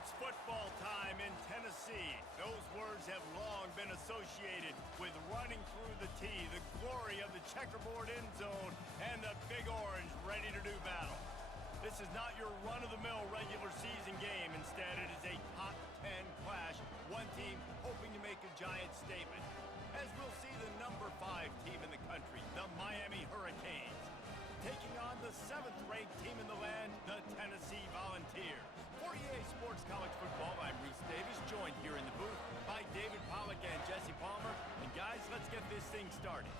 It's football time in Tennessee. Those words have long been associated with running through the tee, the glory of the checkerboard end zone, and the Big Orange ready to do battle. This is not your run-of-the-mill regular season game. Instead, it is a top 10 clash, one team hoping to make a giant statement. As we'll see the number 5 team in the country, the Miami Hurricanes, taking on the 7th-ranked team in the land, the Tennessee Volunteers. For EA Sports College Football, I'm Reese Davis, joined here in the booth by David Pollack and Jesse Palmer. And guys, let's get this thing started.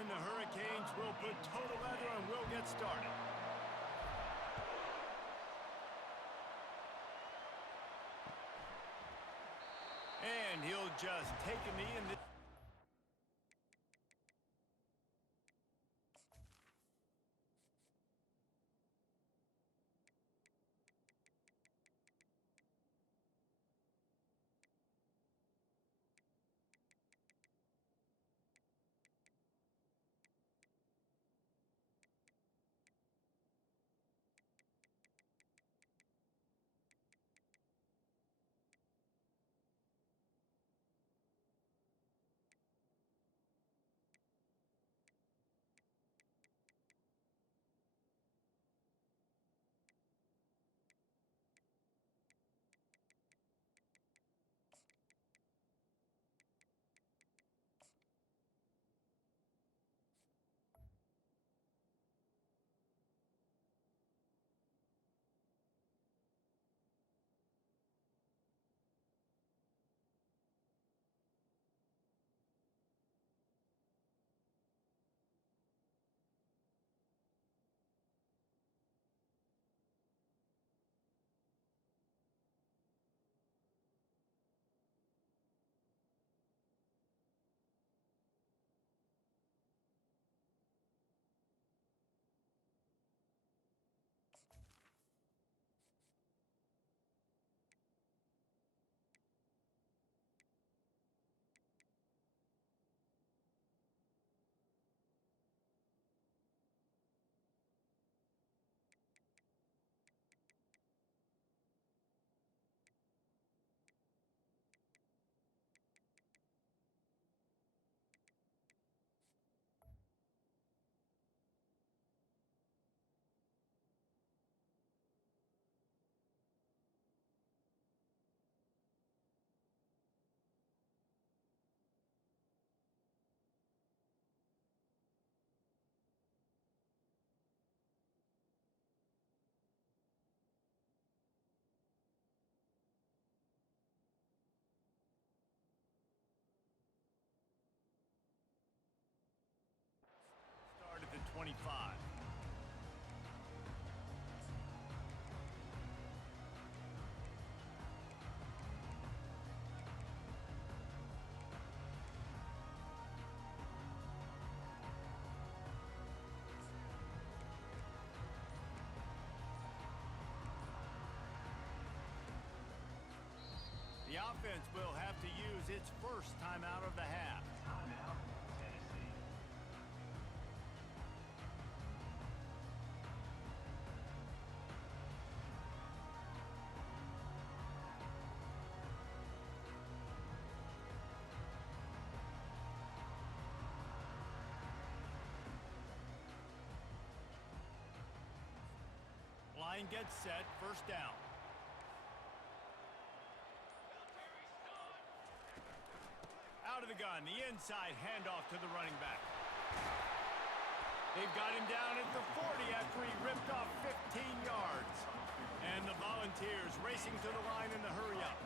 And the Hurricanes will put total leather and we'll get started. And he'll just take a knee and... Start at the 25. The offense will have to use its first timeout of the half. Timeout, Tennessee. Line gets set, first down. Out of the gun, the inside handoff to the running back. They've got him down at the 40 after he ripped off 15 yards. And the Volunteers racing to the line in the hurry-up.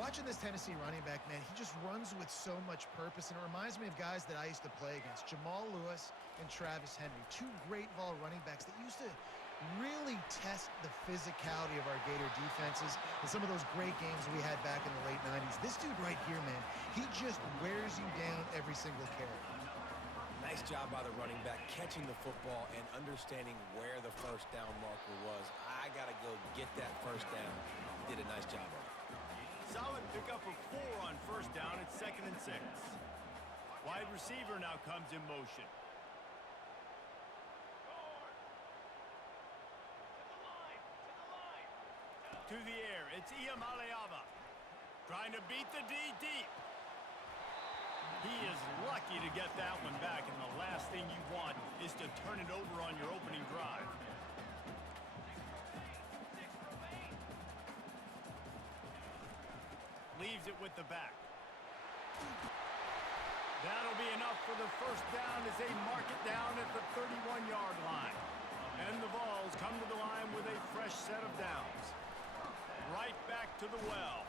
Watching this Tennessee running back, man, he just runs with so much purpose, and it reminds me of guys that I used to play against, Jamal Lewis and Travis Henry, two great Vol running backs that used to really test the physicality of our Gator defenses in some of those great games we had back in the late 90s. This dude right here, man, he just wears you down every single carry. Nice job by the running back catching the football and understanding where the first down marker was. I got to go get that first down. He did a nice job of it. Solid pickup of 4 on first down at 2nd and 6. Wide receiver now comes in motion. To the air, it's Iamaleava. Trying to beat the D deep. He is lucky to get that one back, and the last thing you want is to turn it over on your opening drive. Leaves it with the back. That'll be enough for the first down as they mark it down at the 31-yard line. And the Vols come to the line with a fresh set of downs. Right back to the well.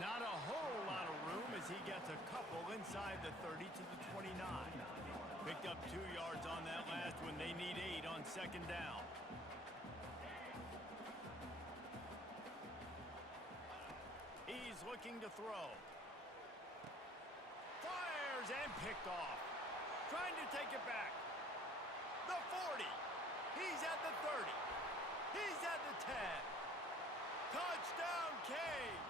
Not a whole lot of room as he gets a couple inside the 30 to the 29. Picked up 2 yards on that last one. They need 8 on second down. He's looking to throw. Fires and picked off. Trying to take it back. The 40. He's at the 30. He's at the 10. Touchdown, Canes!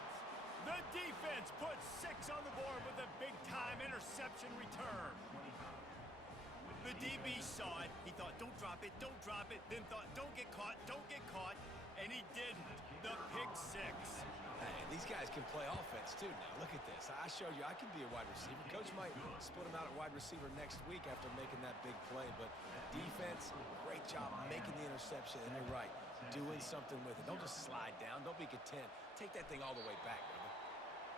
The defense puts 6 on the board with a big-time interception return. The DB saw it. He thought, don't drop it, don't drop it. Then thought, don't get caught, and he didn't. The pick 6. Hey, these guys can play offense, too, now. Look at this. I showed you I can be a wide receiver. Coach might split him out at wide receiver next week after making that big play. But defense, great job making the interception. And you're right, doing something with it. Don't just slide down. Don't be content. Take that thing all the way back, brother.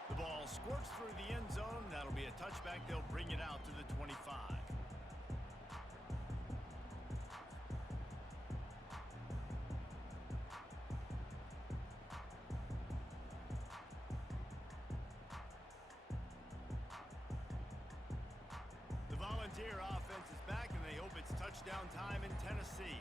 The ball squirts through the end zone. That'll be a touchback. They'll bring it out to the 25. The Volunteer offense is back, and they hope it's touchdown time in Tennessee.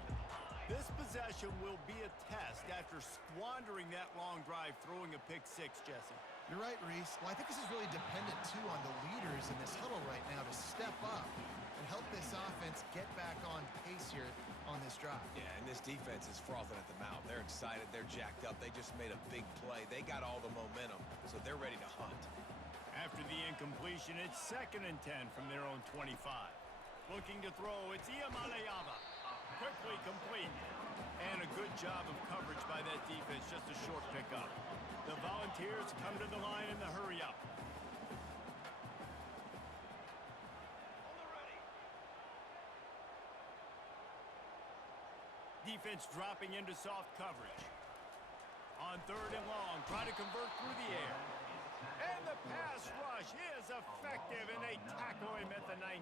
This possession will be a test after squandering that long drive, throwing a pick 6, Jesse. You're right, Reese. Well, I think this is really dependent, too, on the leaders in this huddle right now to step up and help this offense get back on pace here on this drive. Yeah, and this defense is frothing at the mouth. They're excited. They're jacked up. They just made a big play. They got all the momentum, so they're ready to hunt. After the incompletion, it's 2nd and 10 from their own 25. Looking to throw, it's Iamaleava. Quickly complete. And a good job of coverage by that defense, just a short pickup. The Volunteers come to the line in the hurry-up. Defense dropping into soft coverage. On 3rd and long, try to convert through the air. And the pass rush is effective, and they tackle him at the 19.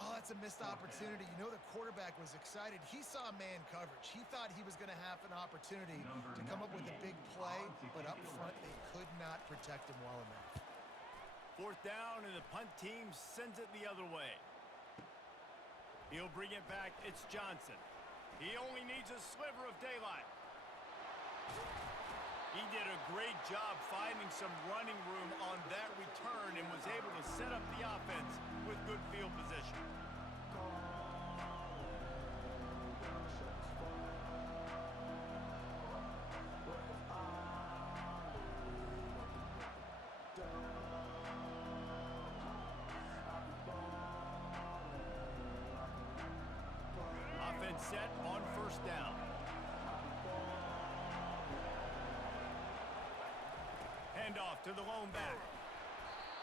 Oh, that's a missed opportunity. You know the quarterback was excited. He saw man coverage. He thought he was going to have an opportunity to come up with a big play, but up front they could not protect him well enough. 4th down, and the punt team sends it the other way. He'll bring it back. It's Johnson. He only needs a sliver of daylight. He did a great job finding some running room on that return and was able to set up the offense with good field position. Offense set on 1st down. Handoff to the lone back.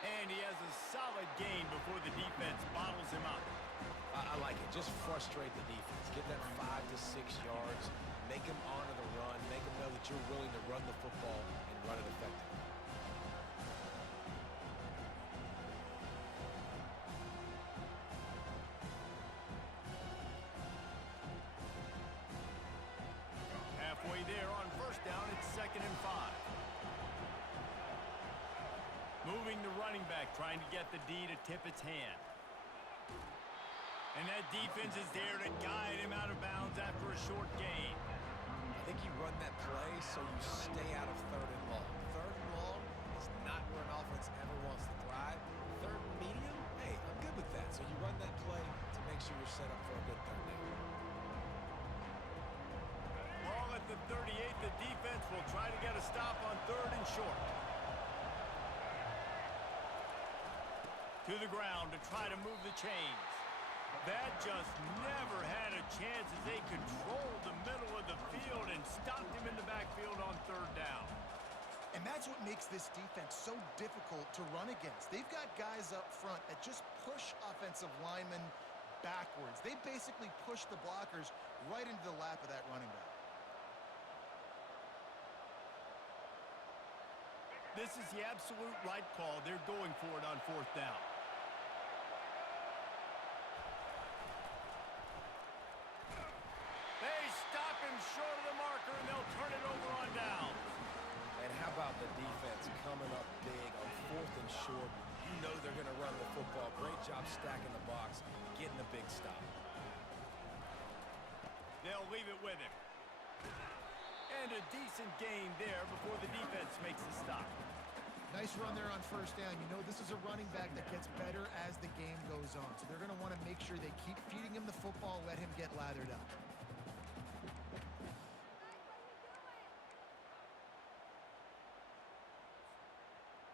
And he has a solid gain before the defense bottles him up. I like it. Just frustrate the defense. Get that 5 to 6 yards. Make them honor the run. Make them know that you're willing to run the football and run it effectively. Halfway there on 1st down, it's 2nd and 5. Moving the running back, trying to get the D to tip its hand. And that defense is there to guide him out of bounds after a short gain. I think you run that play so you stay out of 3rd and long. 3rd and long is not where an offense ever wants to thrive. 3rd and medium, hey, I'm good with that. So you run that set up for a good third down. Ball at the 38. The defense will try to get a stop on 3rd and short. To the ground to try to move the chains. That just never had a chance as they controlled the middle of the field and stopped him in the backfield on 3rd down. And that's what makes this defense so difficult to run against. They've got guys up front that just push offensive linemen backwards. They basically push the blockers right into the lap of that running back. This is the absolute right call. They're going for it on 4th down. They stop him short of the marker, and they'll turn it over on down. And how about the defense coming up big on 4th and short? You know they're going to run the football. Great job stacking the box, getting the big stop. They'll leave it with him. And a decent gain there before the defense makes the stop. Nice run there on 1st down. You know this is a running back that gets better as the game goes on. So they're going to want to make sure they keep feeding him the football, let him get lathered up.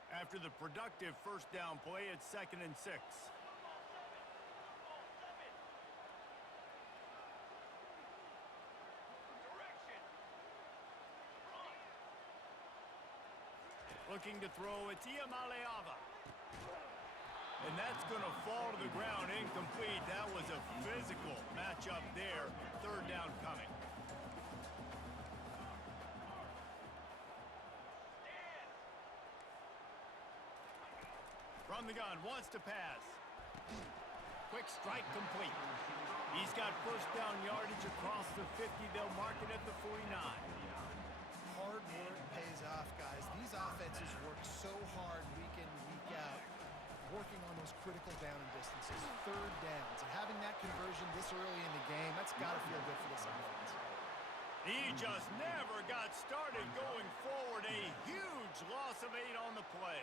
After the productive 1st down play, it's 2nd and 6. Looking to throw, it's Iamaleava. And that's going to fall to the ground incomplete. That was a physical matchup there. 3rd down coming. From the gun, wants to pass. Quick strike complete. He's got 1st down yardage across the 50. They'll mark it at the 49. Hard work pays off, guys. These offenses work so hard week in, week out, working on those critical down and distances, 3rd downs. And having that conversion this early in the game, that's got to feel good for this offense. He just never got started going forward. A huge loss of 8 on the play.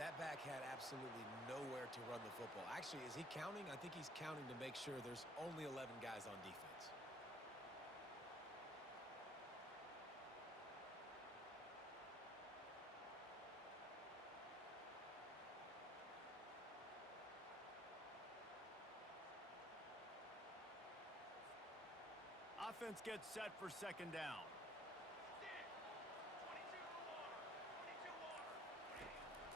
That back had absolutely nowhere to run the football. Actually, is he counting? I think he's counting to make sure there's only 11 guys on defense. Offense gets set for 2nd down.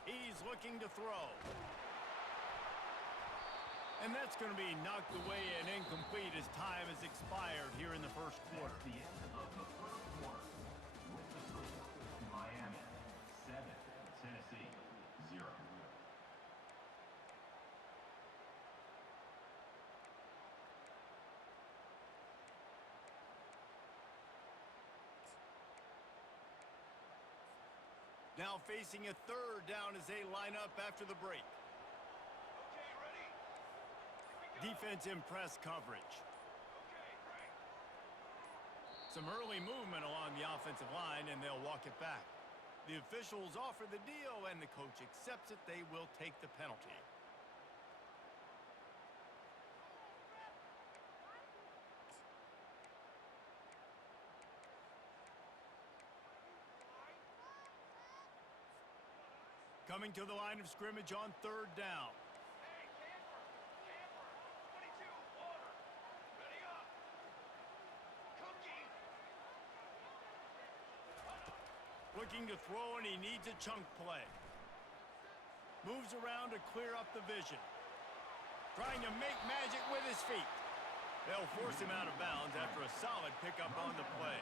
He's looking to throw. And that's going to be knocked away and incomplete as time has expired here in the 1st quarter. The end of the 1st quarter. With the score, Miami 7, Tennessee 0. Now facing a 3rd down as they line up after the break. Okay, ready? Defense in press coverage. Okay, break. Some early movement along the offensive line, and they'll walk it back. The officials offer the deal, and the coach accepts it. They will take the penalty. Coming to the line of scrimmage on 3rd down. Hey, camper! Camper! 22, water! Ready up! Cookie! Looking to throw, and he needs a chunk play. Moves around to clear up the vision. Trying to make magic with his feet. They'll force him out of bounds after a solid pickup on the play.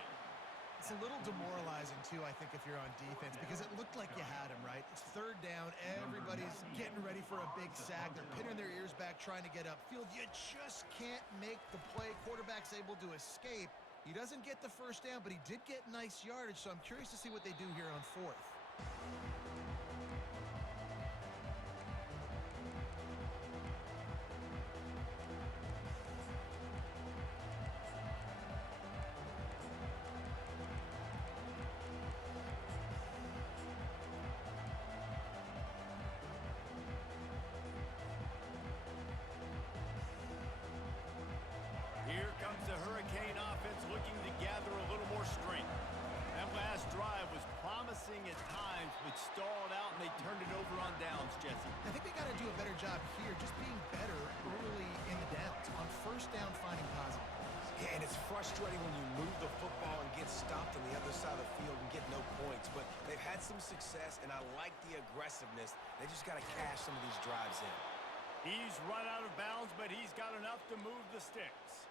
It's a little demoralizing, too, I think, if you're on defense, because it looked like you had him, right? It's 3rd down. Everybody's getting ready for a big sack. They're pinning their ears back, trying to get upfield. You just can't make the play. Quarterback's able to escape. He doesn't get the 1st down, but he did get nice yardage, so I'm curious to see what they do here on 4th. drive was promising at times, but stalled out, and they turned it over on downs, Jesse. I think they got to do a better job here, just being better early in the downs. On first down, finding positive plays. Yeah, and it's frustrating when you move the football and get stopped on the other side of the field and get no points. But they've had some success, and I like the aggressiveness. They just got to cash some of these drives in. He's run out of bounds, but he's got enough to move the sticks.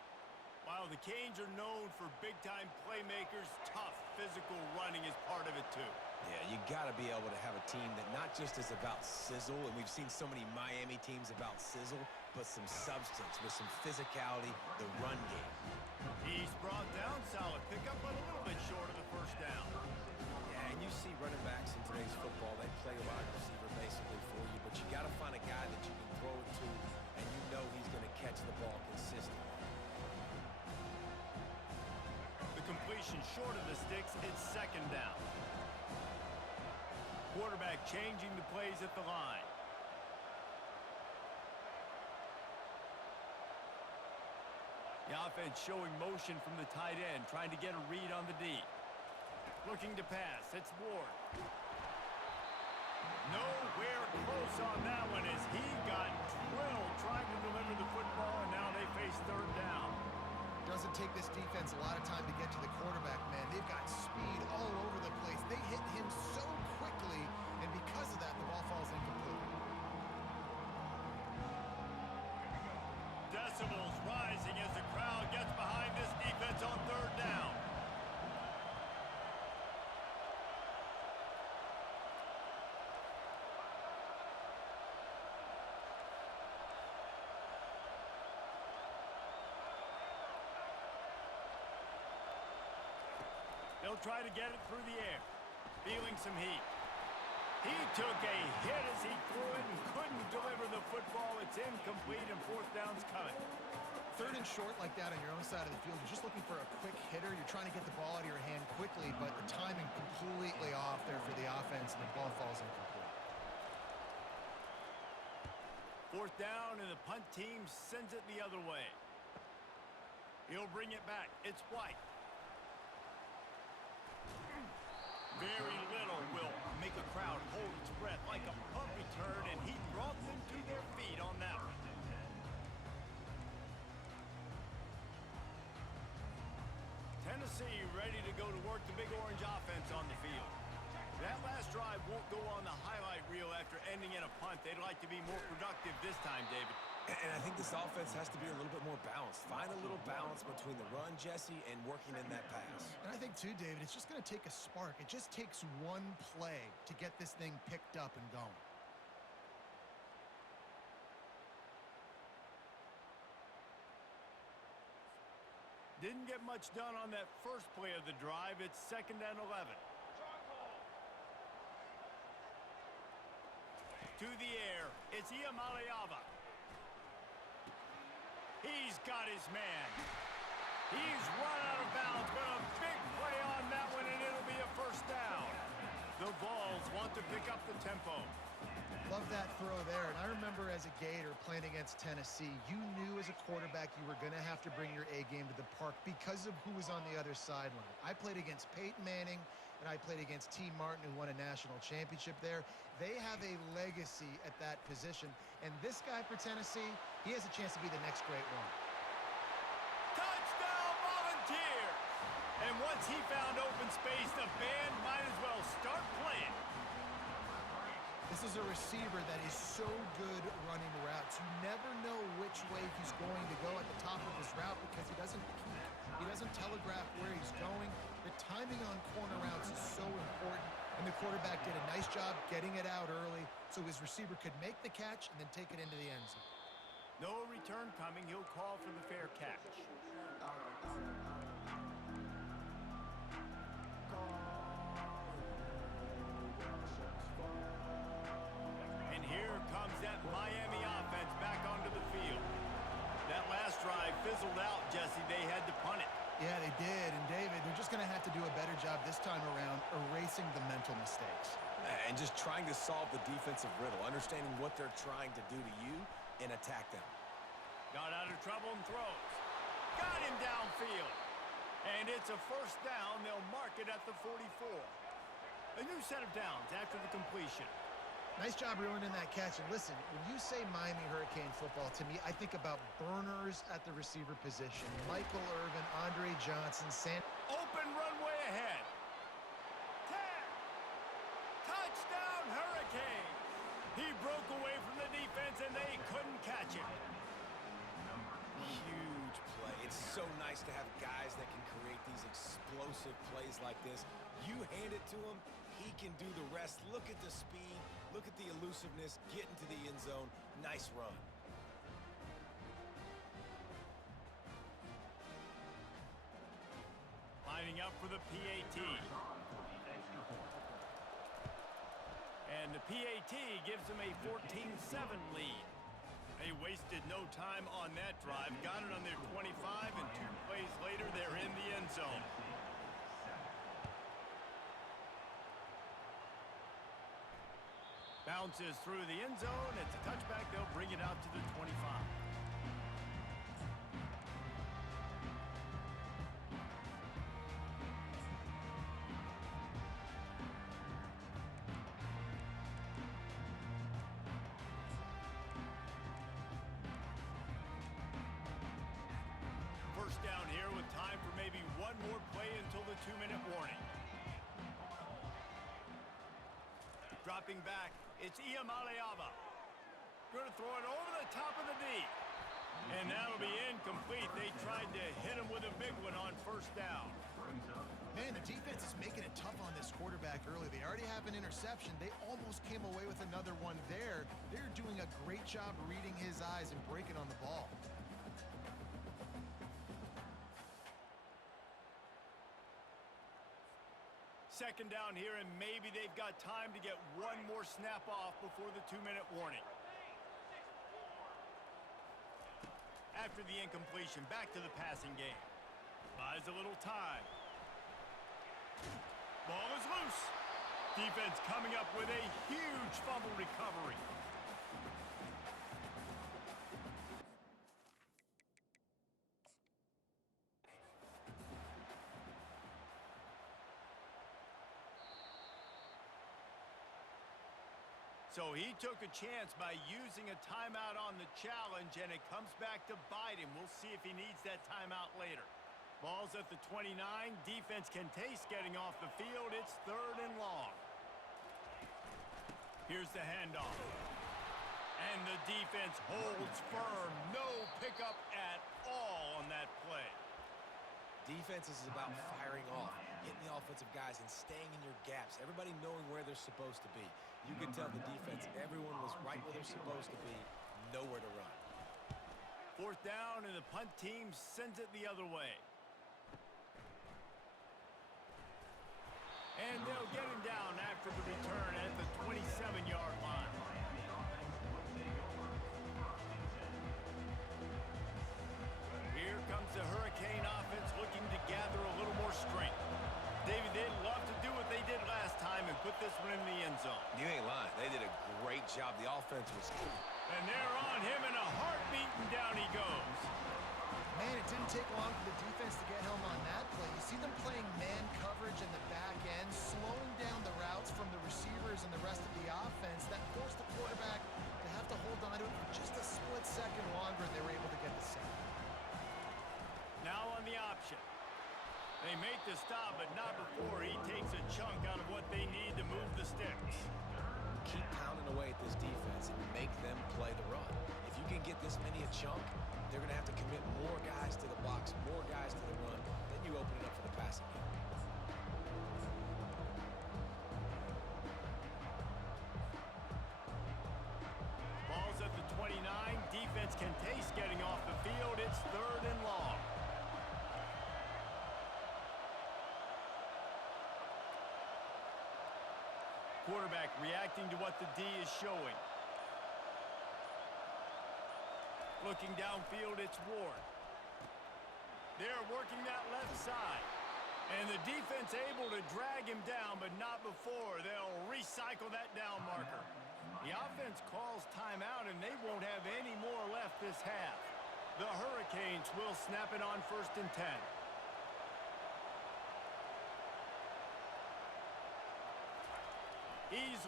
While the Canes are known for big-time playmakers, tough physical running is part of it too. Yeah, you got to be able to have a team that not just is about sizzle, and we've seen so many Miami teams about sizzle, but some substance with some physicality, the run game. He's brought down solid pickup, but a little bit short of the first down. Yeah, and you see running backs in today's football, they play a wide receiver basically for you, but you got to find a guy that you can throw it to, and you know he's going to catch the ball consistently. The completion short of the sticks, it's second down. Quarterback changing the plays at the line. The offense showing motion from the tight end, trying to get a read on the D. Looking to pass, it's Ward. Nowhere close on that one as he got drilled trying to deliver the football, and now they face third down. Doesn't take this defense a lot of time to get to the quarterback, man. They've got speed all over the place. They hit him so quickly, and because of that, the ball falls incomplete. Decibels rising as the crowd gets behind this defense on third down. They'll try to get it through the air. Feeling some heat. He took a hit as he threw it and couldn't deliver the football. It's incomplete and fourth down's coming. Third and short like that on your own side of the field, you're just looking for a quick hitter. You're trying to get the ball out of your hand quickly, but the timing completely off there for the offense, and the ball falls incomplete. Fourth down, and the punt team sends it the other way. He'll bring it back. It's White. Very little will make a crowd hold its breath like a punt return, and he brought them to their feet on that one. Tennessee ready to go to work the Big Orange offense on the field. That last drive won't go on the highlight reel after ending in a punt. They'd like to be more productive this time, David. And I think this offense has to be a little bit more balanced. Find a little balance between the run, Jesse, and working in that pass. And I think, too, David, it's just going to take a spark. It just takes one play to get this thing picked up and going. Didn't get much done on that first play of the drive. It's second and 11. To the air, it's Iamaleava. He's got his man. He's run out of bounds, but a big play on that one, and it'll be a first down. The Vols want to pick up the tempo. Love that throw there. And I remember as a Gator playing against Tennessee, you knew as a quarterback you were going to have to bring your A game to the park because of who was on the other sideline. I played against Peyton Manning, and I played against T. Martin, who won a national championship there. They have a legacy at that position. And this guy for Tennessee, he has a chance to be the next great one. Touchdown, Volunteers! And once he found open space, the band might as well start playing. This is a receiver that is so good running routes. You never know which way he's going to go at the top of his route because he doesn't peek. He doesn't telegraph where he's going. The timing on corner routes is so important, and the quarterback did a nice job getting it out early so his receiver could make the catch and then take it into the end zone. No return coming. He'll call for the fair catch. And here comes that Miami offense back onto the field. That last drive fizzled out, Jesse. They had to punt it. Yeah, they did. And, David, they're just going to have to do a better job this time around erasing the mental mistakes. And just trying to solve the defensive riddle, understanding what they're trying to do to you and attack them. Got out of trouble and throws. Got him downfield. And it's a first down. They'll mark it at the 44. A new set of downs after the completion. Nice job ruining that catch. And listen, when you say Miami Hurricane football, to me, I think about burners at the receiver position. Michael Irvin, Andre Johnson, Open runway ahead. 10. Touchdown Hurricane. He broke away from the defense and they couldn't catch him. Huge play. It's so nice to have guys that can create these explosive plays like this. You hand it to him, he can do the rest. Look at the speed. Look at the elusiveness. Get into the end zone. Nice run. Lining up for the PAT. And the PAT gives them a 14-7 lead. They wasted no time on that drive. Got it on their 25, and 2 plays later, they're in the end zone. Bounces through the end zone. It's a touchback. They'll bring it out to the 25. First down here with time for maybe one more play until the 2-minute warning. Dropping back, it's Iamaleava. Going to throw it over the top of the knee. And that'll be incomplete. They tried to hit him with a big one on first down. Man, the defense is making it tough on this quarterback early. They already have an interception. They almost came away with another one there. They're doing a great job reading his eyes and breaking on the ball. Second down here, and maybe they've got time to get one more snap off before the 2-minute warning. After the incompletion, back to the passing game. Buys a little time. Ball is loose. Defense coming up with a huge fumble recovery. So he took a chance by using a timeout on the challenge, and it comes back to bite him. We'll see if he needs that timeout later. Ball's at the 29. Defense can taste getting off the field. It's 3rd and long. Here's the handoff. And the defense holds firm. No pickup at all on that play. Defense is about firing off, hitting the offensive guys, and staying in your gaps. Everybody knowing where they're supposed to be. You can tell the defense, everyone was right where they're supposed to be, nowhere to run. 4th down, and the punt team sends it the other way. And they'll get him down after the return at the 27-yard line. Here comes the Hurricane offense looking to gather a little more strength. David, they'd love to do what they did last time and put this one in the end zone. You ain't lying. They did a great job. The offense was key. And they're on him in a heartbeat, and down he goes. Man, it didn't take long for the defense to get home on that play. You see them playing man coverage in the back end, slowing down the routes from the receivers and the rest of the offense. That forced the quarterback to have to hold on to it for just a split second longer, and they were able to get the sack. Now on the option. They make the stop, but not before he takes a chunk out of what they need to move the sticks. Keep pounding away at this defense and make them play the run. If you can get this many a chunk, they're going to have to commit more guys to the box, more guys to the run. Then you open it up for the passing game. Ball's at the 29. Defense can taste getting off the field. It's 3rd and long. Quarterback reacting to what the D is showing. Looking downfield, it's Ward. They're working that left side. And the defense able to drag him down, but not before. They'll recycle that down marker. The offense calls timeout, and they won't have any more left this half. The Hurricanes will snap it on 1st and 10.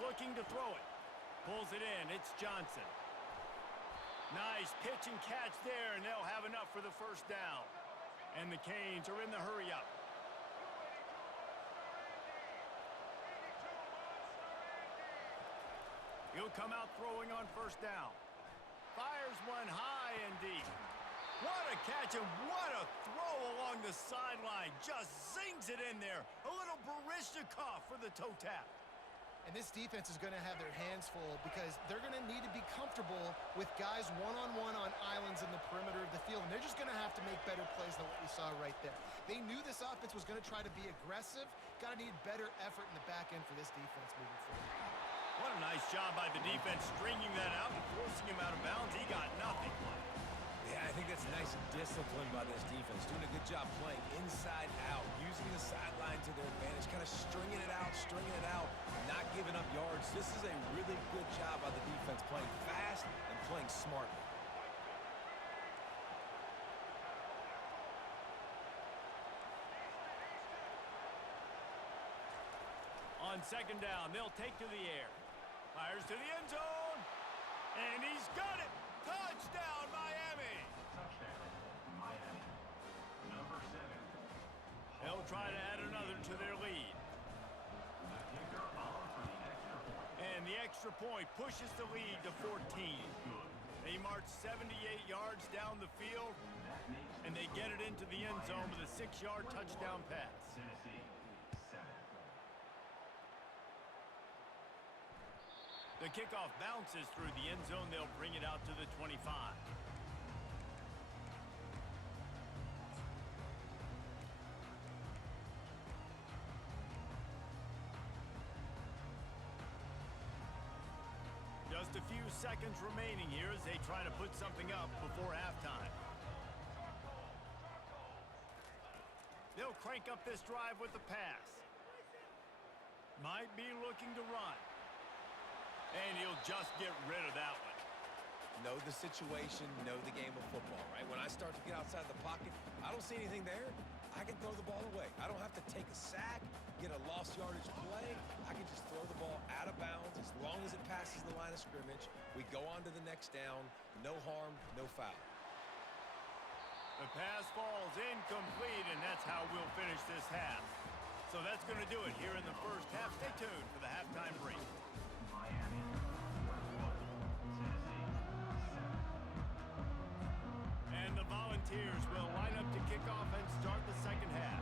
looking to throw it. Pulls it in. It's Johnson. Nice pitch and catch there, and they'll have enough for the first down. And the Canes are in the hurry-up. He'll come out throwing on first down. Fires one high and deep. What a catch and what a throw along the sideline. Just zings it in there. A little Baryshnikov for the toe tap. And this defense is going to have their hands full because they're going to need to be comfortable with guys one-on-one on islands in the perimeter of the field. And they're just going to have to make better plays than what we saw right there. They knew this offense was going to try to be aggressive. Got to need better effort in the back end for this defense moving forward. What a nice job by the defense stringing that out and forcing him out of bounds. He got nothing. Yeah, I think that's nice discipline by this defense. Doing a good job playing inside out, using the sideline to their advantage, kind of stringing it out, not giving up yards. This is a really good job by the defense, playing fast and playing smartly. On second down, they'll take to the air. Fires to the end zone. And he's got it. Touchdown, Miami. Touchdown, Miami. Number 7. They'll try to add another to their lead. The kicker on for the extra point. And the extra point pushes the lead to 14. Good. They march 78 yards down the field, That makes and they get it into the end zone with a 6-yard touchdown pass. Tennessee 7. The kickoff bounces through the end zone. They'll bring it out to the 25. Just a few seconds remaining here as they try to put something up before halftime. They'll crank up this drive with the pass. Might be looking to run. And he'll just get rid of that one. Know the situation, know the game of football, right? When I start to get outside the pocket, I don't see anything there. I can throw the ball away. I don't have to take a sack, get a lost yardage play. I can just throw the ball out of bounds as long as it passes the line of scrimmage. We go on to the next down. No harm, no foul. The pass falls incomplete, and that's how we'll finish this half. So that's going to do it here in the first half. Stay tuned for the halftime break. Miami 41. Tennessee 7. And the Volunteers will line up to kick off and start the second half.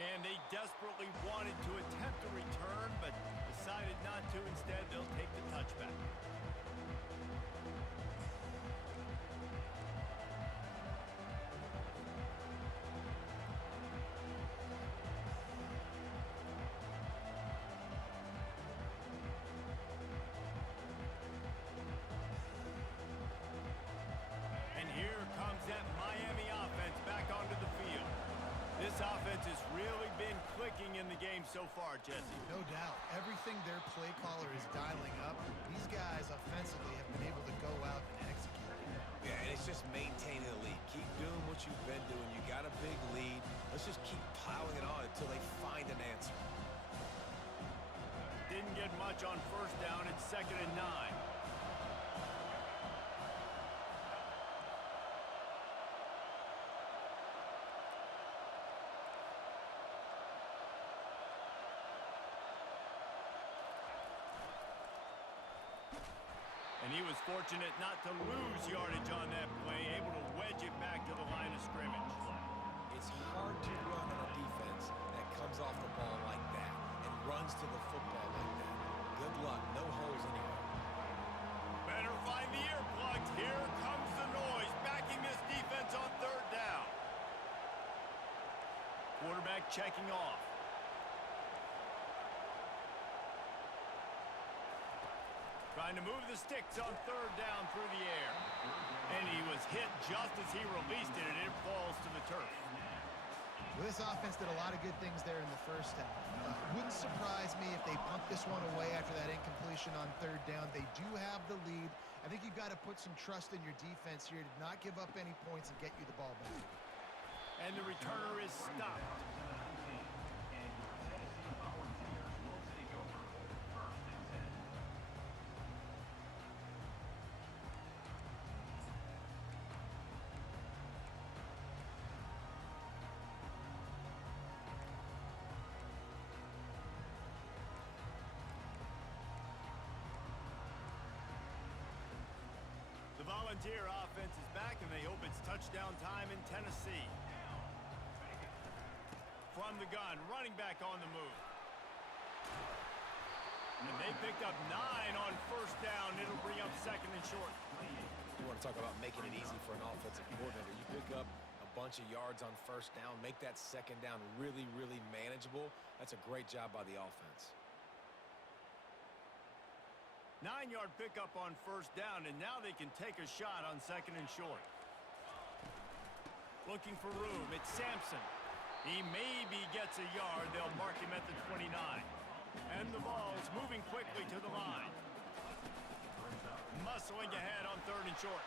And they desperately wanted to attempt a return, but decided not to. Instead, they'll take the touchback. And here comes that Miami offense back onto the field. This offense has really been clicking in the game so far, Jesse. No doubt. Everything their play caller is dialing up, these guys offensively have been able to go out and execute. Yeah, and it's just maintaining the lead. Keep doing what you've been doing. You got a big lead. Let's just keep piling it on until they find an answer. Didn't get much on first down. It's 2nd and 9. And he was fortunate not to lose yardage on that play, able to wedge it back to the line of scrimmage. It's hard to run on a defense that comes off the ball like that and runs to the football like that. Good luck. No holes anywhere. Better find the earplugs. Here comes the noise, backing this defense on third down. Quarterback checking off. Trying to move the sticks on third down through the air. And he was hit just as he released it, and it falls to the turf. Well, this offense did a lot of good things there in the first half. Wouldn't surprise me if they punt this one away after that incompletion on third down. They do have the lead. I think you've got to put some trust in your defense here to not give up any points and get you the ball back. And the returner is stopped. And your Tennessee Volunteers will take over 1st and 10. The Volunteer offense is back, and they hope it's touchdown time in Tennessee. From the gun, running back on the move. And they picked up 9 on 1st down. It'll bring up 2nd and short. You want to talk about making it easy for an offensive coordinator. You pick up a bunch of yards on 1st down, make that 2nd down really, really manageable. That's a great job by the offense. 9-yard pickup on 1st down, and now they can take a shot on 2nd and short. Looking for room. It's Sampson. He maybe gets a yard. They'll mark him at the 29. And the ball's moving quickly to the line. Muscling ahead on 3rd and short.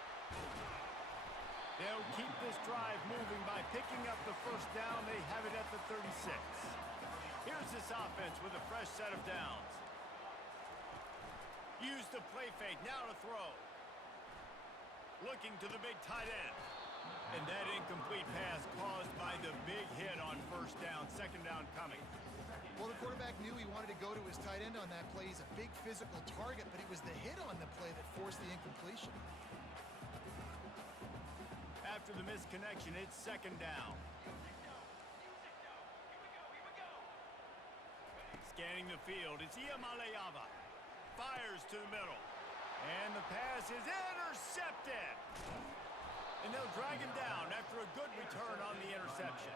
They'll keep this drive moving by picking up the 1st down. They have it at the 36. Here's this offense with a fresh set of downs. Use the play fake, now to throw. Looking to the big tight end. And that incomplete pass caused by the big hit on 1st down, 2nd down coming. Well, the quarterback knew he wanted to go to his tight end on that play. He's a big physical target, but it was the hit on the play that forced the incompletion. After the missed connection, it's 2nd down. Scanning the field, it's Iamaleava. Fires to the middle. And the pass is intercepted. And they'll drag him down after a good return on the interception.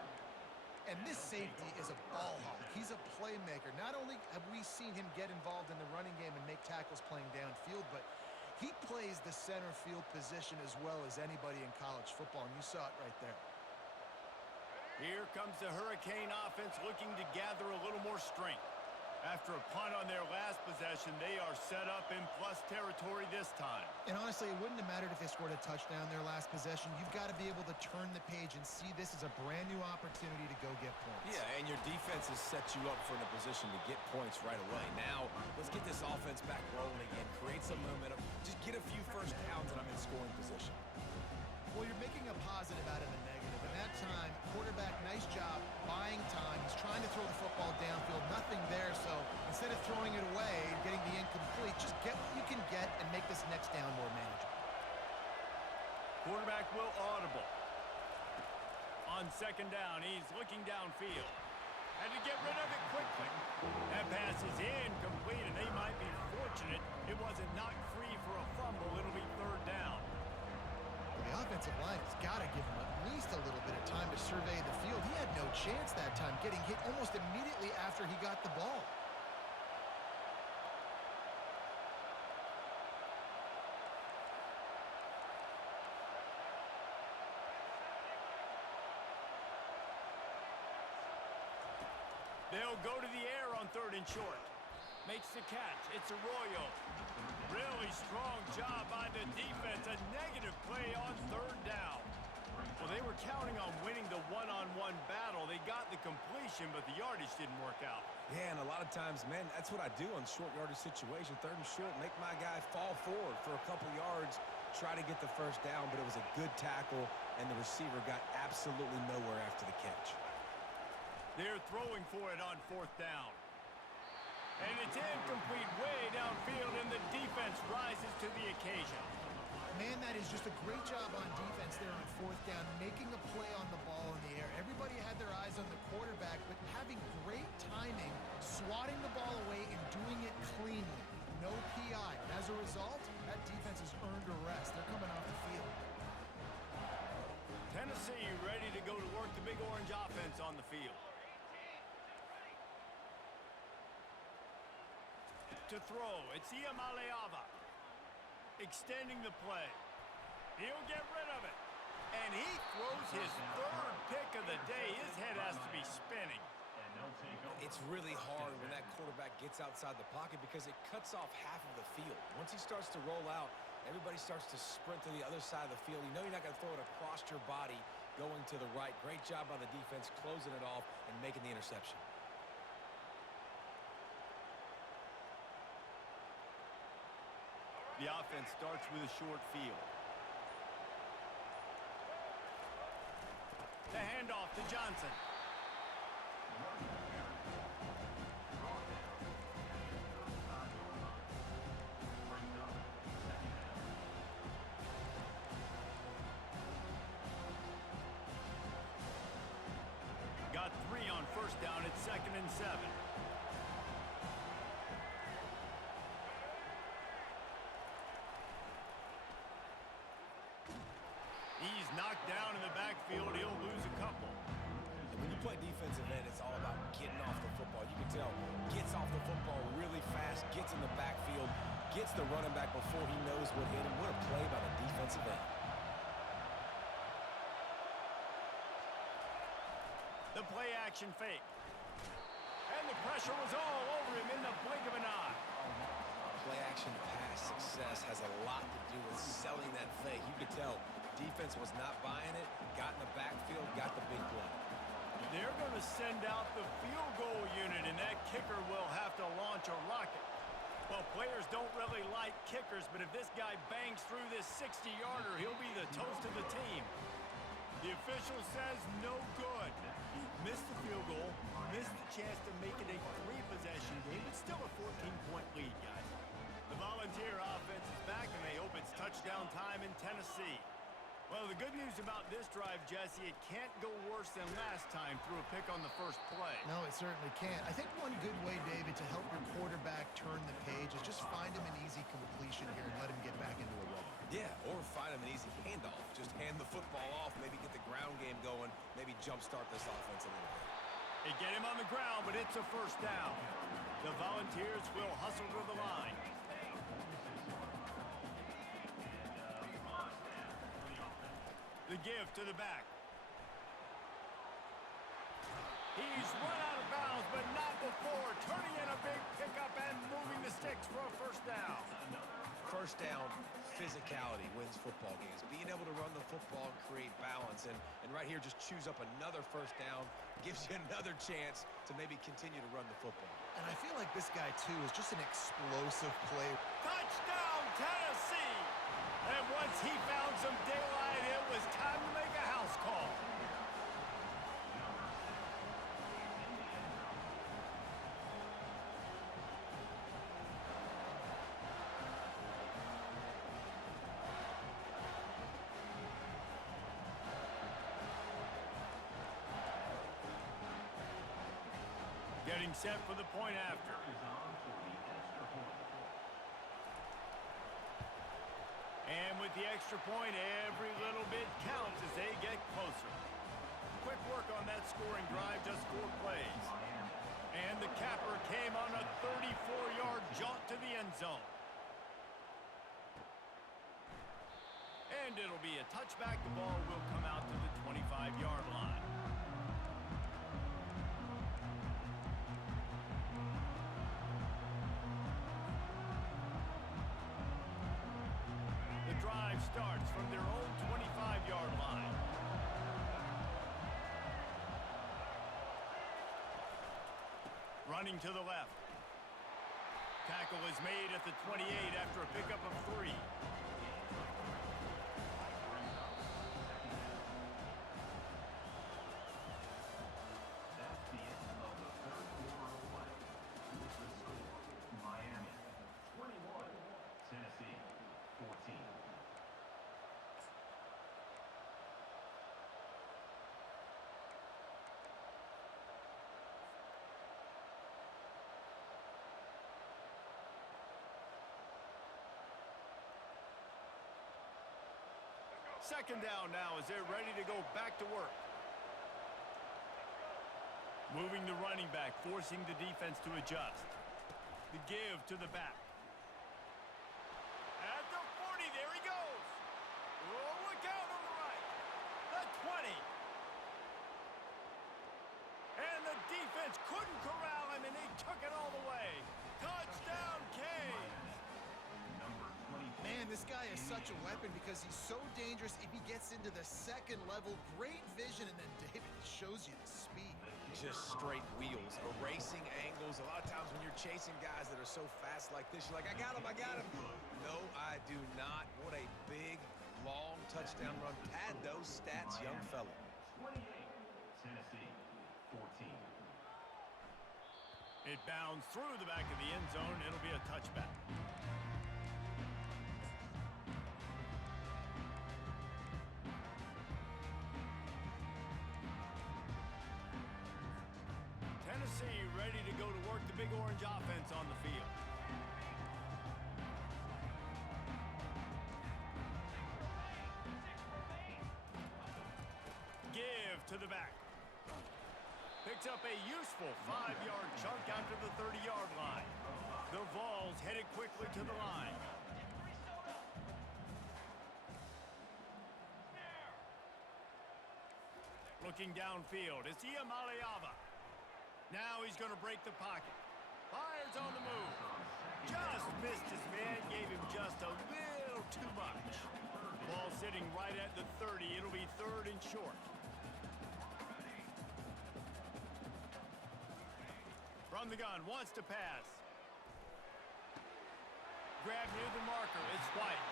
And this safety is a ball hawk. He's a playmaker. Not only have we seen him get involved in the running game and make tackles playing downfield, but he plays the center field position as well as anybody in college football, and you saw it right there. Here comes the Hurricane offense looking to gather a little more strength. After a punt on their last possession, they are set up in plus territory this time. And honestly, it wouldn't have mattered if they scored a touchdown their last possession. You've got to be able to turn the page and see this as a brand new opportunity to go get points. Yeah, and your defense has set you up for a position to get points right away. Now, let's get this offense back rolling again, create some momentum, just get a few 1st downs, and I'm in scoring position. Well, you're making a positive out of a negative. And that time, quarterback, nice job buying time. He's trying to throw the football downfield. Nothing there, so instead of throwing it away and getting the incomplete, just get what you can get and make this next down more manageable. Quarterback will audible. On 2nd down, he's looking downfield. Had to get rid of it quickly. That pass is incomplete, and they might be fortunate it wasn't knocked free for a fumble. It'll be 3rd down. The offensive line has got to give him at least a little bit of time to survey the field. He had no chance that time, getting hit almost immediately after he got the ball. They'll go to the air on 3rd and short. Makes the catch. It's Arroyo. Really strong job by the defense. A negative play on 3rd down. Well, they were counting on winning the one-on-one battle. They got the completion, but the yardage didn't work out. Yeah, and a lot of times, man, that's what I do on short yardage situation. 3rd and short, make my guy fall forward for a couple yards, try to get the 1st down, but it was a good tackle, and the receiver got absolutely nowhere after the catch. They're throwing for it on 4th down. And it's incomplete way downfield, and the defense rises to the occasion. Man, that is just a great job on defense there on 4th down, making a play on the ball in the air. Everybody had their eyes on the quarterback, but having great timing, swatting the ball away, and doing it cleanly. No PI. And as a result, that defense has earned a rest. They're coming off the field. Tennessee ready to go to work the Big Orange offense on the field. To throw, it's Iamaleava. Extending the play. He'll get rid of it. And he throws his 3rd pick of the day. His head has to be spinning. And they'll take over. It's really hard when that quarterback gets outside the pocket because it cuts off half of the field. Once he starts to roll out, everybody starts to sprint to the other side of the field. You know you're not going to throw it across your body going to the right. Great job by the defense closing it off and making the interception. The offense starts with a short field. The handoff to Johnson. Got 3 on first down at 2nd and 7. He's knocked down in the backfield. He'll lose a couple. And when you play defensive end, it's all about getting off the football. You can tell, gets off the football really fast, gets in the backfield, gets the running back before he knows what hit him. What a play by the defensive end. The play action fake. And the pressure was all over him in the blink of an eye. Play action pass success has a lot to do with selling that fake. You could tell defense was not buying it, got in the backfield, got the big play. They're going to send out the field goal unit, and that kicker will have to launch a rocket. Well, players don't really like kickers, but if this guy bangs through this 60-yarder, he'll be the toast of the team. The official says no good. Missed the field goal, missed the chance to make it a 3-possession game. It's still a 14-point lead, guys. The Volunteer offense is back, and they hope it's touchdown time in Tennessee. Well, the good news about this drive, Jesse, it can't go worse than last time through a pick on the first play. No, it certainly can't. I think one good way, David, to help your quarterback turn the page is just find him an easy completion here and let him get back into a rhythm. Yeah, or find him an easy handoff. Just hand the football off, maybe get the ground game going, maybe jumpstart this offense a little bit. They get him on the ground, but it's a first down. The Volunteers will hustle to the line. The give to the back. He's run out of bounds, but not before. Turning in a big pickup and moving the sticks for a first down. First down, physicality wins football games. Being able to run the football and create balance. And right here, just choose up another first down. Gives you another chance to maybe continue to run the football. And I feel like this guy, too, is just an explosive play. Touchdown, Tennessee! And once he found some daylight, it was time to make a house call. Getting set for the point after. And with the extra point, every little bit counts as they get closer. Quick work on that scoring drive, just 4 plays. And the capper came on a 34-yard jaunt to the end zone. And it'll be a touchback. The ball will come out to the 25-yard line. Starts from their own 25-yard line. Running to the left. Tackle is made at the 28 after a pickup of 3. That's the end of the third quarter of play. Here's the score. Miami 21, Tennessee 14. Second down now as they're ready to go back to work. Moving the running back, forcing the defense to adjust. The give to the back. At the 40, there he goes. Oh, look out on the right. The 20. And the defense couldn't corral him, and he took it all the way. Touchdown, Canes. Man, And this guy is such a weapon because he's so dangerous if he gets into the second level. Great vision, and then David shows you the speed. Just straight wheels, erasing angles. A lot of times when you're chasing guys that are so fast like this, you're like, I got him, I got him. No, I do not. What a big, long touchdown run. Pad those stats, young fella. 28, Tennessee 14. It bounds through the back of the end zone. It'll be a touchback. Tennessee ready to go to work the Big Orange offense on the field. Give to the back. Picks up a useful 5-yard chunk out to the 30-yard line. The Vols headed quickly to the line. Looking downfield, it's Iamaleava. Now he's going to break the pocket. Fires on the move. Just missed his man, gave him just a little too much. Ball sitting right at the 30. It'll be 3rd and short. From the gun, wants to pass. Grab near the marker, it's White.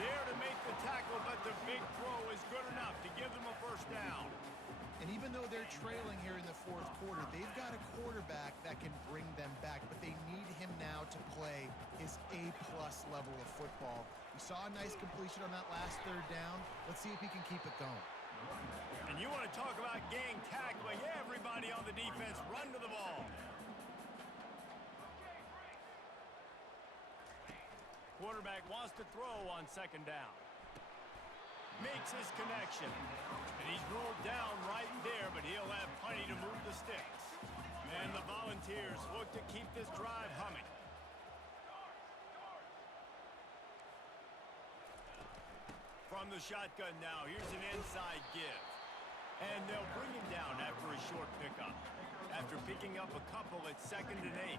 There to make the tackle, but the big throw is good enough to give them a first down. And even though they're trailing here in the 4th quarter, they've got a quarterback that can bring them back, but they need him now to play his A-plus level of football. We saw a nice completion on that last 3rd down. Let's see if he can keep it going. And you want to talk about gang tackling, everybody on the defense run to the ball. Quarterback wants to throw on 2nd down. Makes his connection. And he's ruled down right there, but he'll have plenty to move the sticks. And the Volunteers look to keep this drive humming. From the shotgun now, here's an inside give. And they'll bring him down after a short pickup. After picking up a couple at 2nd and 8.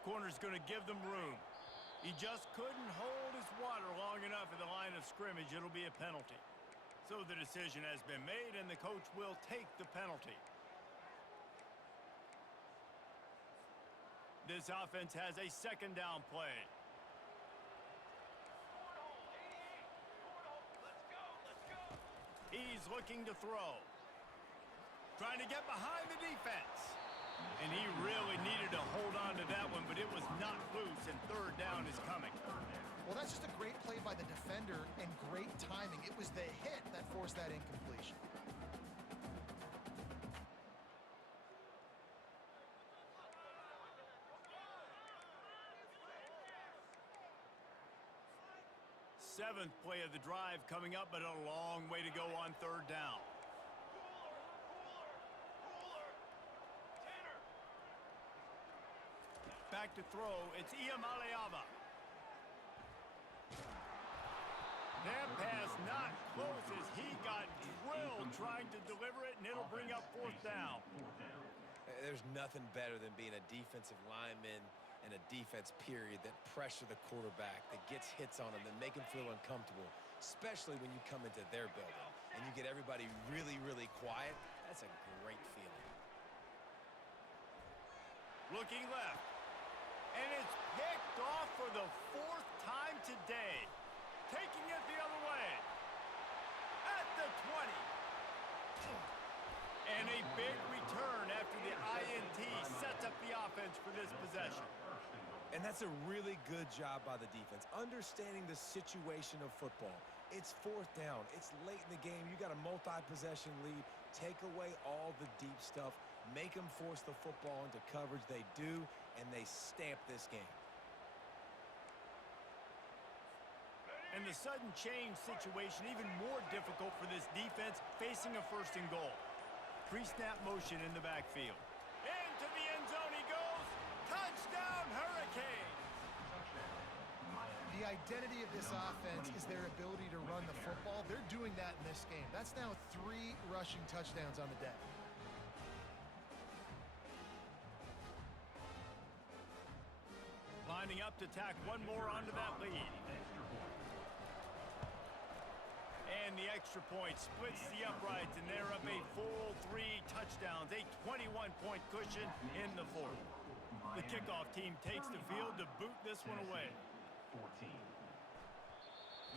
Corner's going to give them room. He just couldn't hold his water long enough at the line of scrimmage. It'll be a penalty. So the decision has been made, and the coach will take the penalty. This offense has a 2nd down play. He's looking to throw. Trying to get behind the defense. And he really needed to hold on to that one, but it was not loose, and 3rd down is coming. Well, that's just a great play by the defender and great timing. It was the hit that forced that incompletion. Seventh play of the drive coming up, but a long way to go on 3rd down. Back to throw, it's Iamaleava. That pass not close as he got drilled trying to deliver it, and it'll bring up 4th down. There's nothing better than being a defensive lineman and a defense period that pressure the quarterback, that gets hits on him, that make him feel uncomfortable, especially when you come into their building and you get everybody really, really quiet. That's a great feeling. Looking left. And it's picked off for the 4th time today. Taking it the other way. At the 20. And a big return after the INT sets up the offense for this possession. And that's a really good job by the defense, understanding the situation of football. It's 4th down. It's late in the game. You got a multi-possession lead. Take away all the deep stuff. Make them force the football into coverage. They do, and they stamp this game. And the sudden change situation even more difficult for this defense facing a 1st and goal. Pre-snap motion in the backfield. Into the end zone he goes. Touchdown, Hurricanes! The identity of this offense is their ability to run the football. They're doing that in this game. That's now 3 rushing touchdowns on the day. Lining up to tack one more onto that lead. And the extra point splits the uprights, and they're up a full 3 touchdowns, a 21-point cushion in the fourth. The kickoff team takes the field to boot this one away. 14.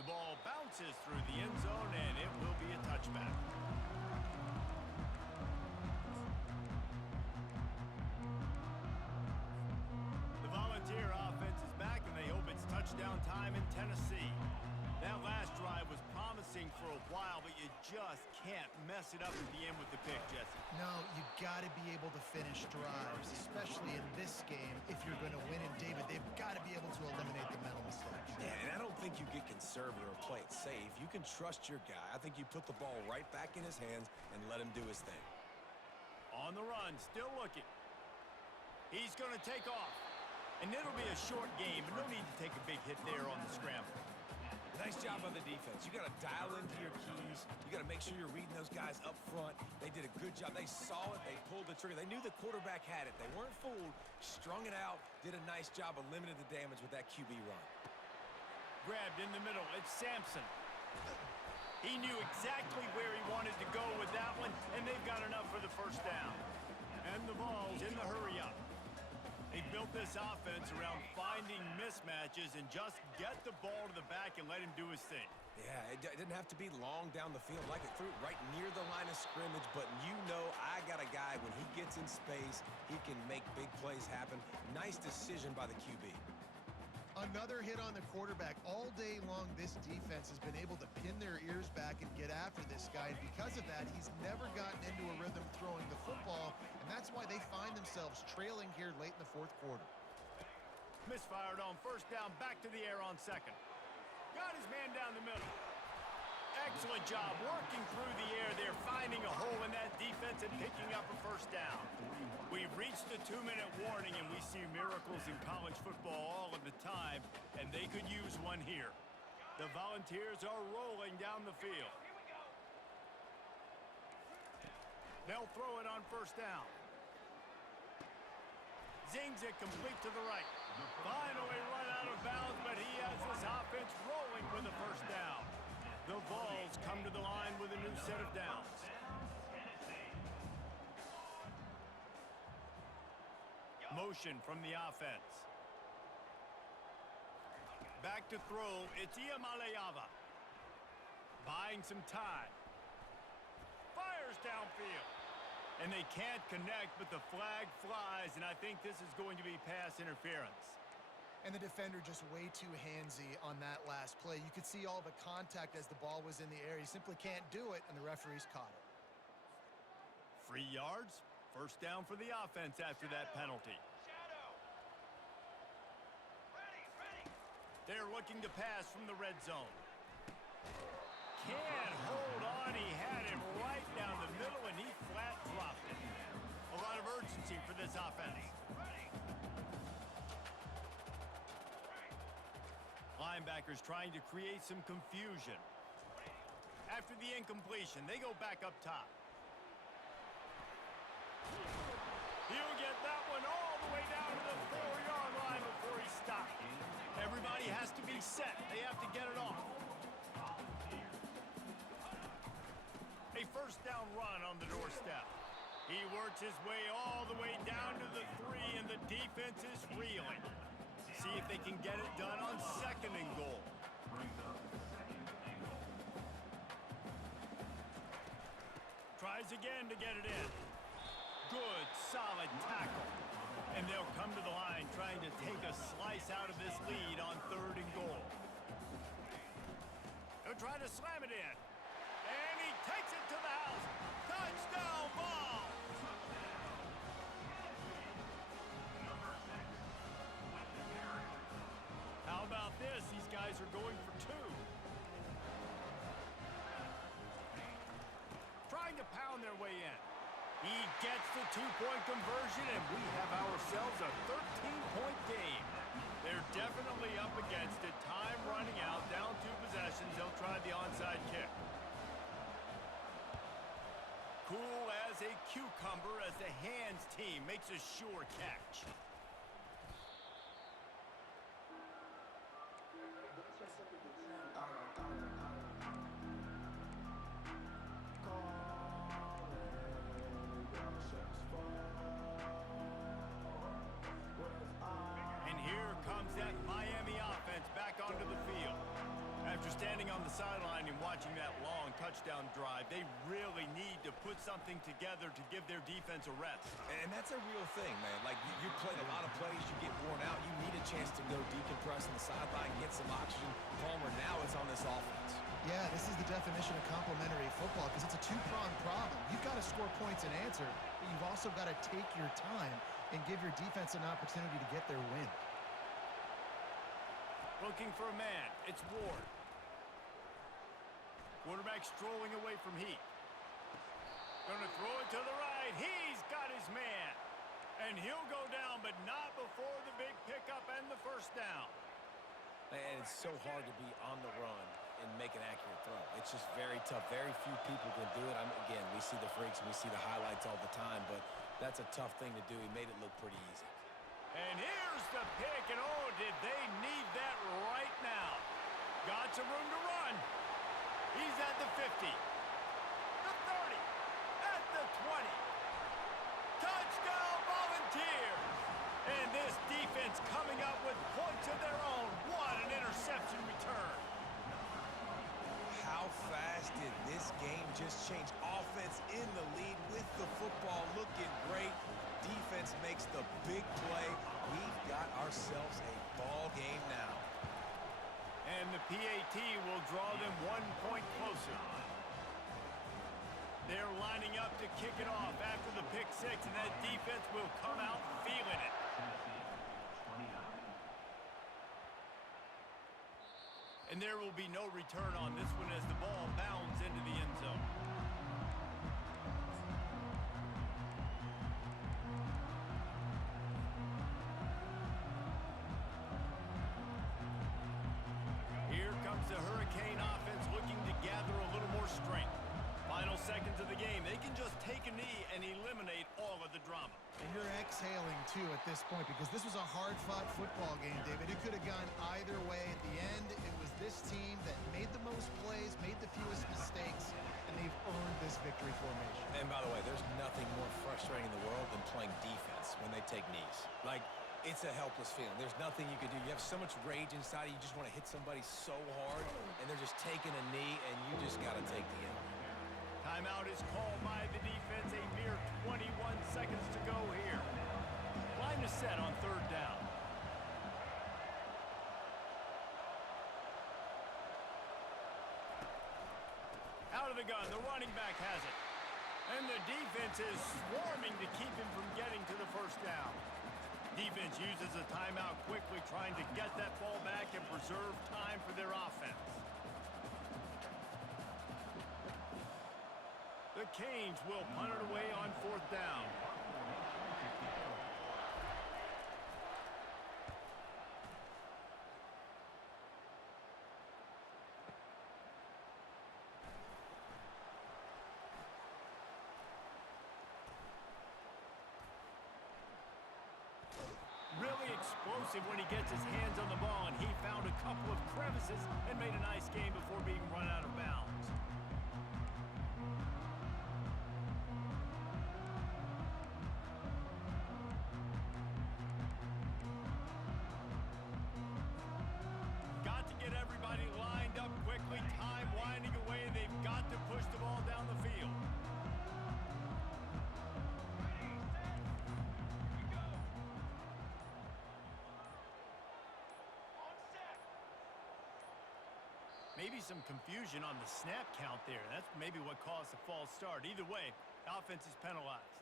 The ball bounces through the end zone, and it will be a touchback. The Volunteer offense is back, and they hope it's touchdown time in Tennessee. That last drive was promising for a while, but you just can't mess it up at the end with the pick, Jesse. No, you got to be able to finish drives, especially in this game. If you're going to win in David, they've got to be able to eliminate the mental mistakes. Yeah, and I don't think you get conservative or play it safe. You can trust your guy. I think you put the ball right back in his hands and let him do his thing. On the run, still looking. He's going to take off. And it'll be a short game, but no need to take a big hit there on the scramble. Nice job on the defense. You got to dial into your keys. You got to make sure you're reading those guys up front. They did a good job. They saw it. They pulled the trigger. They knew the quarterback had it. They weren't fooled. Strung it out. Did a nice job of limiting the damage with that QB run. Grabbed in the middle. It's Sampson. He knew exactly where he wanted to go with that one, and they've got enough for the first down. And the ball's in the hurry up. They built this offense around finding mismatches and just get the ball to the back and let him do his thing. Yeah, it didn't have to be long down the field. Like it threw it right near the line of scrimmage, but you know I got a guy, when he gets in space, he can make big plays happen. Nice decision by the QB. Another hit on the quarterback. All day long, this defense has been able to pin their ears back and get after this guy. And because of that, he's never gotten into a rhythm throwing the football. And that's why they find themselves trailing here late in the fourth quarter. Misfired on first down, back to the air on second. Got his man down the middle. Excellent job working through the air there, finding a hole in that defense and picking up a first down. We've reached the 2-minute warning, and we see miracles in college football all of the time, and they could use one here. The Volunteers are rolling down the field. They'll throw it on first down. Zings it complete to the right. Finally run out of bounds, but he has this offense rolling with the first down. The Vols come to the line with a new set of downs. Motion from the offense. Back to throw, it's Iamaleava. Buying some time. Fires downfield. And they can't connect, but the flag flies, and I think this is going to be pass interference. And the defender just way too handsy on that last play. You could see all the contact as the ball was in the air. He simply can't do it, and the referees caught it. Free yards. First down for the offense after that penalty. Shadow. Ready. They're looking to pass from the red zone. Can't hold on. He had him right down the middle, and he flat dropped it. A lot of urgency for this offense. Linebackers trying to create some confusion. After the incompletion, they go back up top. He'll get that one all the way down to the 4-yard line before he stopped. Everybody has to be set. They have to get it off. A first down run on the doorstep. He works his way all the way down to the 3, and the defense is reeling. See if they can get it done on second and goal. Tries again to get it in. Good, solid tackle. And they'll come to the line trying to take a slice out of this lead on third and goal. He'll try to slam it in. And he takes it to the house. Touchdown ball! How about this? These guys are going for 2. Trying to pound their way in. He gets the 2-point conversion, and we have ourselves a 13-point game. They're definitely up against it. Time cucumber as the hands team makes a sure catch. And here comes that Miami offense back onto the field. After standing on the sideline and watching that long touchdown drive, they really need to put something together to give their defense a rest. And that's a real thing, man. Like, you played a lot of plays, you get worn out, you need a chance to go decompress on the sideline, get some oxygen. Palmer, now it's on this offense. Yeah, this is the definition of complementary football because it's a two-pronged problem. You've got to score points and answer, but you've also got to take your time and give your defense an opportunity to get their win. Looking for a man. It's Ward. Quarterback strolling away from Heat. Gonna throw it to the right. He's got his man. And he'll go down, but not before the big pickup and the first down. And it's so hard to be on the run and make an accurate throw. It's just very tough. Very few people can do it. Again, we see the freaks and we see the highlights all the time, but that's a tough thing to do. He made it look pretty easy. And here's the pick, and oh, did they need that right now. Got some room to run. He's at the 50, the 30, at the 20. Touchdown Volunteers! And this defense coming up with points of their own. What an interception return. How fast did this game just change? Offense in the lead with the football looking great. Defense makes the big play. We've got ourselves a ball game now. And the PAT will draw them 1 point closer. They're lining up to kick it off after the pick six, and that defense will come out feeling it. Tennessee, 29. And there will be no return on this one as the ball bounds into the end zone. Here comes the Hurricane offense looking to gather a little more strength. Final seconds of the game, they can just take a knee and eliminate all of the drama. And you're exhaling, too, at this point because this was a hard-fought football game, David. It could have gone either way. At the end, it was this team that made the most plays, made the fewest mistakes, and they've earned this victory formation. And by the way, there's nothing more frustrating in the world than playing defense when they take knees. Like, it's a helpless feeling. There's nothing you can do. You have so much rage inside you just want to hit somebody so hard, and they're just taking a knee, and you just got to take the L. Timeout is called by the defense. A mere 21 seconds to go here. Line is set on third down. Out of the gun, the running back has it. And the defense is swarming to keep him from getting to the first down. Defense uses a timeout quickly, trying to get that ball back and preserve time for their offense. The Canes will punt it away on fourth down. Really explosive when he gets his hands on the ball, and he found a couple of crevices and made a nice game before being run out of bounds. Got to get everybody lined up quickly, time winding away. They've got to push the ball down the field. Maybe some confusion on the snap count there. That's maybe what caused the false start. Either way, offense is penalized.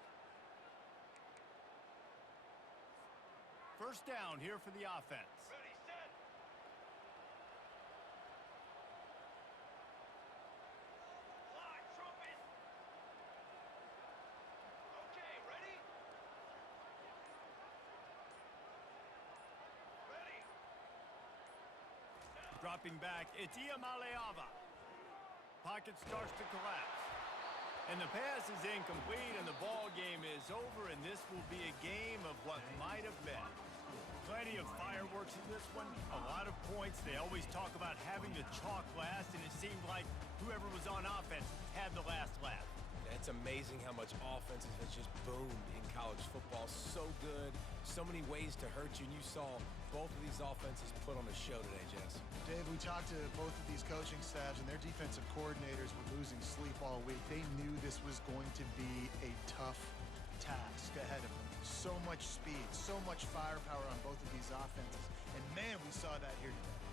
First down here for the offense. Ready, set. Line, trumpet. Okay, ready? Ready. Dropping back, it's Iamaleava. Pocket starts to collapse. And the pass is incomplete, and the ball game is over, and this will be a game of what might have been. Plenty of fireworks in this one, a lot of points. They always talk about having the chalk last, and it seemed like whoever was on offense had the last laugh. It's amazing how much offense has just boomed in college football. So good, so many ways to hurt you, and you saw both of these offenses put on a show today, Jess. Dave, we talked to both of these coaching staffs, and their defensive coordinators were losing sleep all week. They knew this was going to be a tough task ahead of them. So much speed, so much firepower on both of these offenses. And man, we saw that here today.